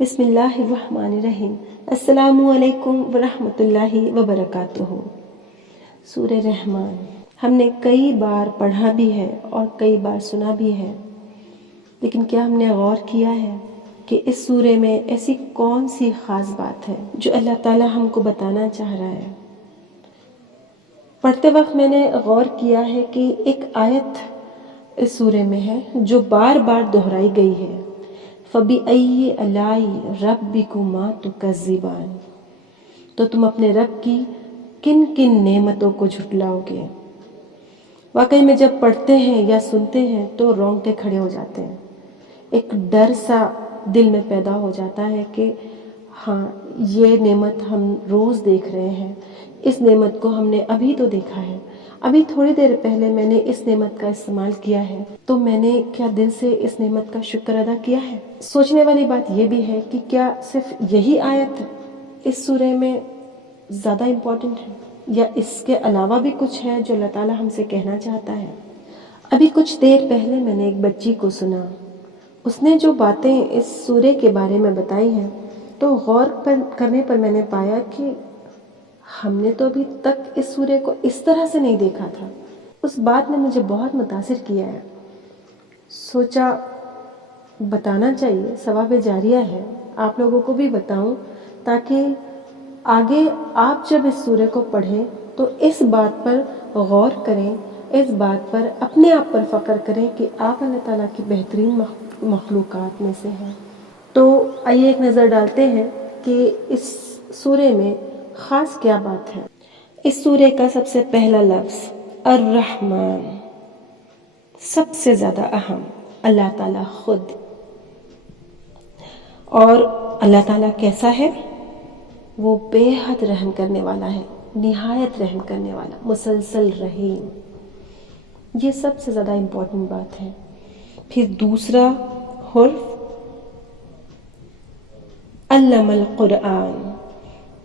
بسم اللہ الرحمن الرحیم۔ السلام علیکم ورحمۃ اللہ وبرکاتہ۔ سورہ رحمان ہم نے کئی بار پڑھا بھی ہے اور کئی بار سنا بھی ہے، لیکن کیا ہم نے غور کیا ہے کہ اس سورے میں ایسی کون سی خاص بات ہے جو اللہ تعالیٰ ہم کو بتانا چاہ رہا ہے؟ پڑھتے وقت میں نے غور کیا ہے کہ ایک آیت اس سورے میں ہے جو بار بار دہرائی گئی ہے، فَبِأَيِّ آلَاءِ رَبِّكُمَا تُكَذِّبَانِ، تو تم اپنے رب کی کن کن نعمتوں کو جھٹلاؤ گے۔ واقعی میں جب پڑھتے ہیں یا سنتے ہیں تو رونگٹے کھڑے ہو جاتے ہیں، ایک ڈر سا دل میں پیدا ہو جاتا ہے کہ ہاں یہ نعمت ہم روز دیکھ رہے ہیں، اس نعمت کو ہم نے ابھی تو دیکھا ہے، ابھی تھوڑی دیر پہلے میں نے اس نعمت کا استعمال کیا ہے، تو میں نے کیا دل سے اس نعمت کا شکر ادا کیا ہے؟ سوچنے والی بات یہ بھی ہے کہ کیا صرف یہی آیت اس سورے میں زیادہ امپورٹنٹ ہے یا اس کے علاوہ بھی کچھ ہے جو اللہ تعالیٰ ہم سے کہنا چاہتا ہے؟ ابھی کچھ دیر پہلے میں نے ایک بچی کو سنا، اس نے جو باتیں اس سورے کے بارے میں بتائی ہیں تو غور کرنے پر میں نے پایا کہ ہم نے تو ابھی تک اس سورے کو اس طرح سے نہیں دیکھا تھا۔ اس بات نے مجھے بہت متاثر کیا ہے، سوچا بتانا چاہیے، ثواب جاریہ ہے، آپ لوگوں کو بھی بتاؤں تاکہ آگے آپ جب اس سورے کو پڑھیں تو اس بات پر غور کریں، اس بات پر اپنے آپ پر فخر کریں کہ آپ اللہ تعالیٰ کی بہترین مخلوقات میں سے ہیں۔ تو آئیے ایک نظر ڈالتے ہیں کہ اس سورے میں خاص کیا بات ہے۔ اس سورے کا سب سے پہلا لفظ الرحمن، سب سے زیادہ اہم، اللہ تعالیٰ خود۔ اور اللہ تعالیٰ کیسا ہے؟ وہ بے حد رحم کرنے والا ہے، نہایت رحم کرنے والا، مسلسل رحیم۔ یہ سب سے زیادہ امپورٹنٹ بات ہے۔ پھر دوسرا حرف علم القرآن،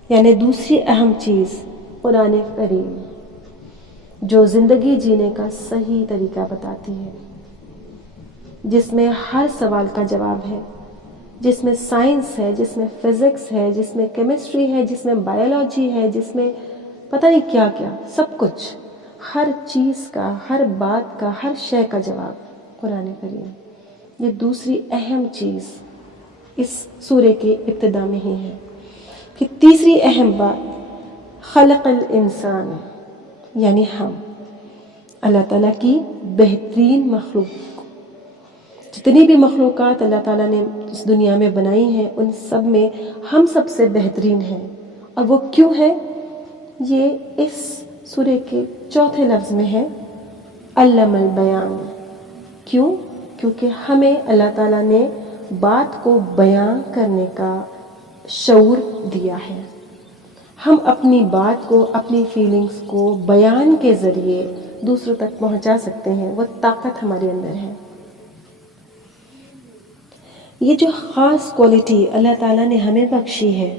یعنی دوسری اہم چیز قرآن کریم، جو زندگی جینے کا صحیح طریقہ بتاتی ہے، جس میں ہر سوال کا جواب ہے، جس میں سائنس ہے، جس میں فزکس ہے، جس میں کیمسٹری ہے، جس میں بائیولوجی ہے، جس میں پتہ نہیں کیا کیا، سب کچھ، ہر چیز کا، ہر بات کا، ہر شے کا جواب قرآن کریم۔ یہ دوسری اہم چیز اس سورے کی ابتدا میں ہی ہے۔ پھر تیسری اہم بات خلق الانسان، یعنی ہم، اللہ تعالیٰ کی بہترین مخلوق۔ جتنی بھی مخلوقات اللہ تعالیٰ نے اس دنیا میں بنائی ہیں ان سب میں ہم سب سے بہترین ہیں، اور وہ کیوں ہے؟ یہ اس سورے کے چوتھے لفظ میں ہے علم البیان۔ کیوں؟ کیونکہ ہمیں اللہ تعالیٰ نے بات کو بیان کرنے کا شعور دیا ہے، ہم اپنی بات کو، اپنی فیلنگز کو بیان کے ذریعے دوسروں تک پہنچا سکتے ہیں، وہ طاقت ہمارے اندر ہے۔ یہ جو خاص کوالٹی اللہ تعالیٰ نے ہمیں بخشی ہے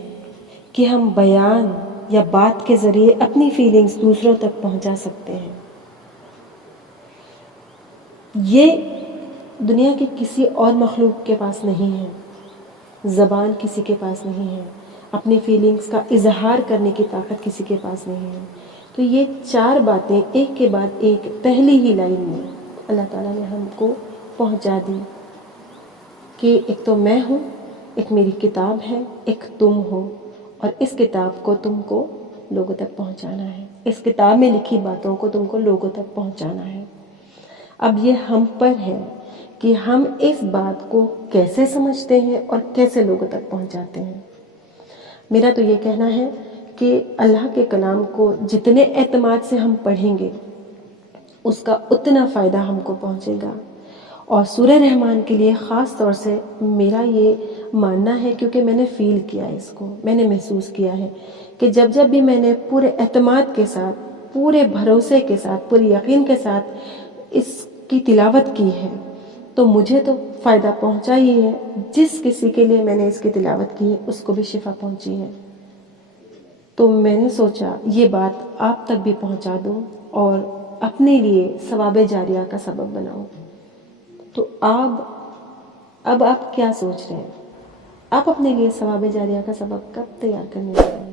کہ ہم بیان یا بات کے ذریعے اپنی فیلنگز دوسروں تک پہنچا سکتے ہیں، یہ دنیا کے کسی اور مخلوق کے پاس نہیں ہے۔ زبان کسی کے پاس نہیں ہے، اپنی فیلنگز کا اظہار کرنے کی طاقت کسی کے پاس نہیں ہے۔ تو یہ چار باتیں ایک کے بعد ایک پہلی ہی لائن میں اللہ تعالیٰ نے ہم کو پہنچا دی کہ ایک تو میں ہوں، ایک میری کتاب ہے، ایک تم ہو، اور اس کتاب کو تم کو لوگوں تک پہنچانا ہے، اس کتاب میں لکھی باتوں کو تم کو لوگوں تک پہنچانا ہے۔ اب یہ ہم پر ہے کہ ہم اس بات کو کیسے سمجھتے ہیں اور کیسے لوگوں تک پہنچاتے ہیں۔ میرا تو یہ کہنا ہے کہ اللہ کے کلام کو جتنے اعتماد سے ہم پڑھیں گے اس کا اتنا فائدہ ہم کو پہنچے گا۔ اور سورہ رحمان کے لیے خاص طور سے میرا یہ ماننا ہے، کیونکہ میں نے فیل کیا ہے اس کو، میں نے محسوس کیا ہے کہ جب جب بھی میں نے پورے اعتماد کے ساتھ، پورے بھروسے کے ساتھ، پورے یقین کے ساتھ اس کی تلاوت کی ہے تو مجھے تو فائدہ پہنچا ہی ہے، جس کسی کے لیے میں نے اس کی تلاوت کی ہے اس کو بھی شفا پہنچی ہے۔ تو میں نے سوچا یہ بات آپ تک بھی پہنچا دوں اور اپنے لیے ثواب جاریہ کا سبب بناؤں۔ تو اب آپ کیا سوچ رہے ہیں؟ آپ اپنے لیے ثواب جاریہ کا سبب کب تیار کرنے والے ہیں؟